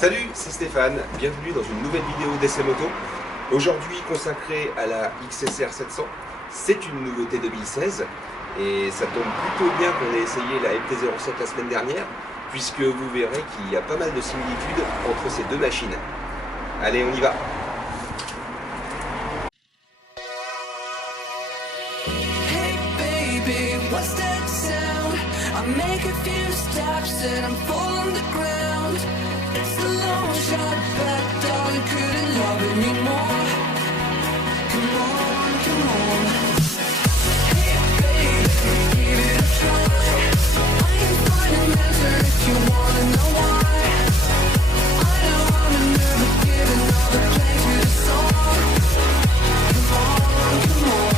Salut, c'est Stéphane, bienvenue dans une nouvelle vidéo d'essai moto. Aujourd'hui consacrée à la XSR 700. C'est une nouveauté 2016 et ça tombe plutôt bien qu'on ait essayé la MT-07 la semaine dernière, puisque vous verrez qu'il y a pas mal de similitudes entre ces deux machines. Allez, on y va. What's that sound? I make a few steps and I'm falling the ground. It's a long shot, but darling, couldn't love anymore. Come on, come on. Hey baby, give it a try. I can find an answer if you wanna know why. I know I'm never giving all the play to the song. Come on, come on.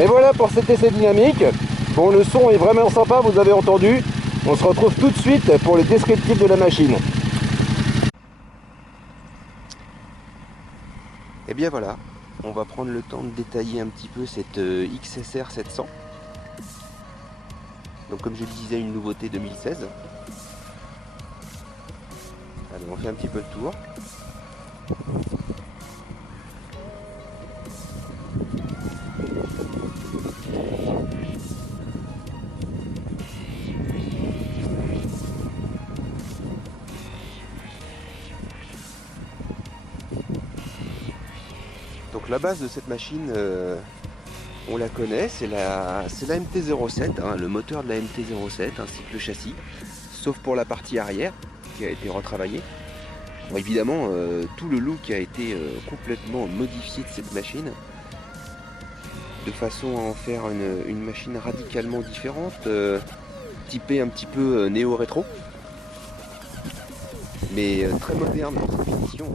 Et voilà pour cet essai dynamique. Bon, le son est vraiment sympa, vous avez entendu. On se retrouve tout de suite pour les descriptifs de la machine. Et bien voilà, on va prendre le temps de détailler un petit peu cette XSR 700. Donc comme je le disais, une nouveauté 2016. Allez, on fait un petit peu le tour. Donc la base de cette machine, on la connaît, c'est la MT-07, hein, le moteur de la MT-07 ainsi que le châssis, sauf pour la partie arrière qui a été retravaillée. Bon, évidemment, tout le look a été complètement modifié de cette machine, de façon à en faire une machine radicalement différente, typée un petit peu néo-rétro, mais très moderne dans sa finition.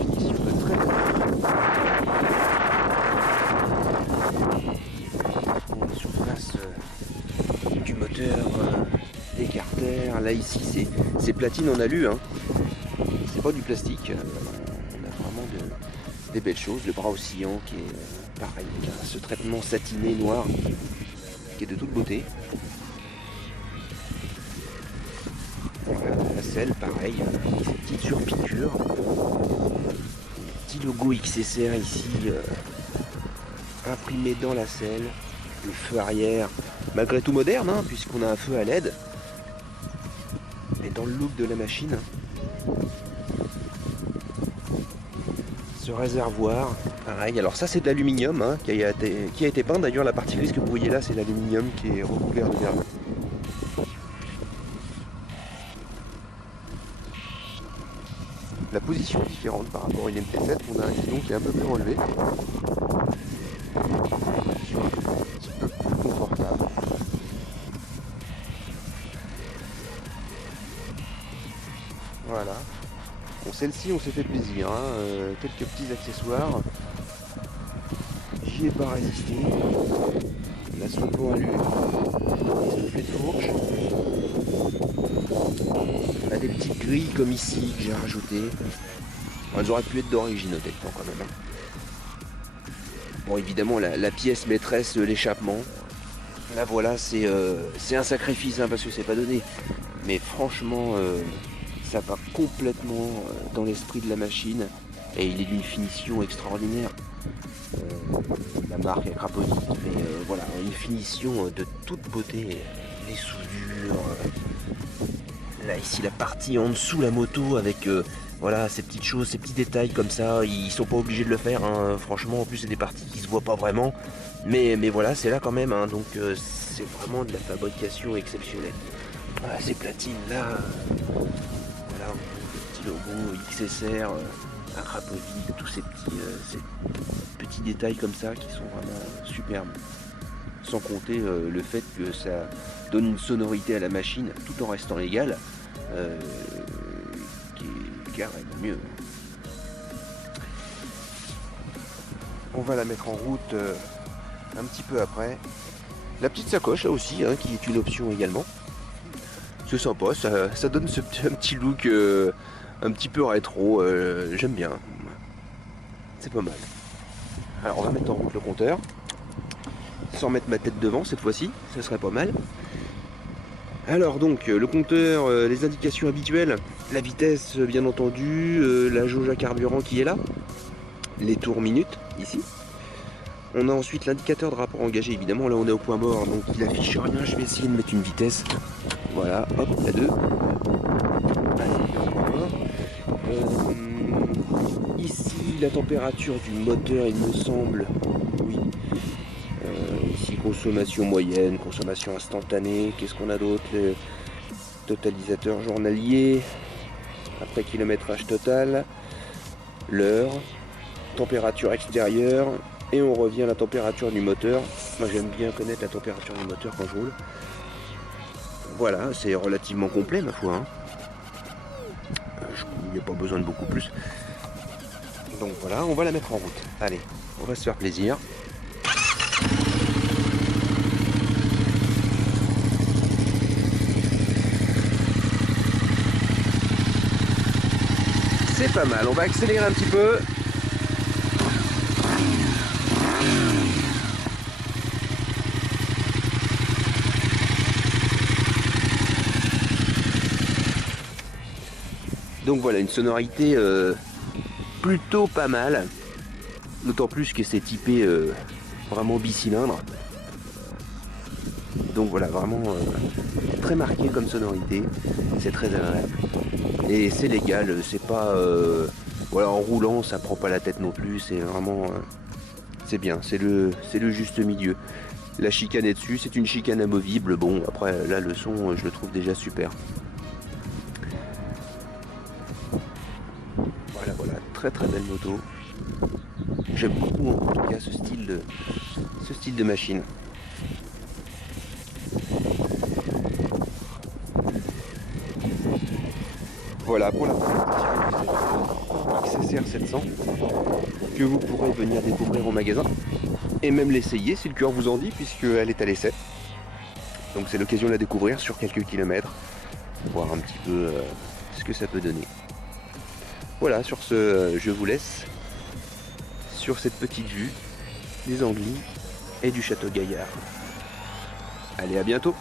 Une finition de très on est sur place du moteur, des carters. Là ici c'est platine en alu, hein. C'est pas du plastique. On a vraiment des belles choses. Le bras oscillant qui est pareil, qui a ce traitement satiné noir qui est de toute beauté. Voilà, la selle pareil, ces petites surpiqûres. Petit logo XSR ici imprimé dans la selle. Le feu arrière, malgré tout moderne, hein, puisqu'on a un feu à LED. Mais dans le look de la machine, ce réservoir, pareil. Alors ça c'est de l'aluminium, hein, qui a été peint. D'ailleurs la partie grise que vous voyez là, c'est l'aluminium qui est recouvert de verre. La position est différente par rapport à une MT7. On a un guidon qui est un peu plus relevé. Confortable. Voilà. Bon, celle-ci, on s'est fait plaisir, hein. Quelques petits accessoires. J'y ai pas résisté. On a son pot à lui, les soufflets de fourche. On a des petites grilles comme ici que j'ai rajoutées. Elles auraient pu être d'origine honnêtement quand même. Bon, évidemment la pièce maîtresse, l'échappement. Là voilà, c'est un sacrifice, hein, parce que c'est pas donné. Mais franchement, ça va complètement dans l'esprit de la machine. Et il est d'une finition extraordinaire. La marque est crapaudite, mais voilà, une finition de toute beauté. Les soudures. Là ici la partie en dessous la moto avec voilà ces petites choses, ces petits détails comme ça, ils sont pas obligés de le faire, hein. Franchement en plus c'est des parties qui se voient pas vraiment, mais voilà c'est là quand même, hein. Donc c'est vraiment de la fabrication exceptionnelle. Voilà, ces platines là, voilà le petit logo XSR, un crapaudite, tous ces petits détails comme ça qui sont vraiment superbes. Sans compter le fait que ça donne une sonorité à la machine tout en restant légal, qui est carrément mieux. On va la mettre en route un petit peu après. La petite sacoche là aussi, hein, qui est une option également. C'est sympa, ça donne un petit look un petit peu rétro, j'aime bien. C'est pas mal. Alors on va mettre en route le compteur. Sans mettre ma tête devant cette fois-ci, ça serait pas mal. Alors donc le compteur, les indications habituelles, la vitesse bien entendu, la jauge à carburant qui est là, les tours minutes ici. On a ensuite l'indicateur de rapport engagé, évidemment là on est au point mort donc il affiche rien, je vais essayer de mettre une vitesse. Voilà, hop, la 2. Ici la température du moteur il me semble, oui. Ici consommation moyenne, consommation instantanée, qu'est-ce qu'on a d'autre? Le totalisateur journalier, après kilométrage total, l'heure, température extérieure, et on revient à la température du moteur. Moi j'aime bien connaître la température du moteur quand je roule. Voilà, c'est relativement complet ma foi, hein. Il n'y a pas besoin de beaucoup plus. Donc voilà, on va la mettre en route. Allez, on va se faire plaisir. C'est pas mal, on va accélérer un petit peu. Donc voilà, une sonorité plutôt pas mal. D'autant plus que c'est typé vraiment bicylindre. Donc voilà, vraiment très marqué comme sonorité. C'est très agréable. Et c'est légal, c'est pas... voilà, en roulant, ça prend pas la tête non plus. C'est vraiment... c'est bien, c'est le juste milieu. La chicane est dessus, c'est une chicane amovible. Bon, après, là, le son, je le trouve déjà super. très très belle moto. J'aime beaucoup en tout cas ce style de machine. Voilà pour la présentation de cette XSR 700 que vous pourrez venir découvrir au magasin et même l'essayer si le cœur vous en dit, puisqu'elle est à l'essai. Donc c'est l'occasion de la découvrir sur quelques kilomètres, voir un petit peu ce que ça peut donner. Voilà, sur ce, je vous laisse sur cette petite vue des Anglines et du Château Gaillard. Allez, à bientôt!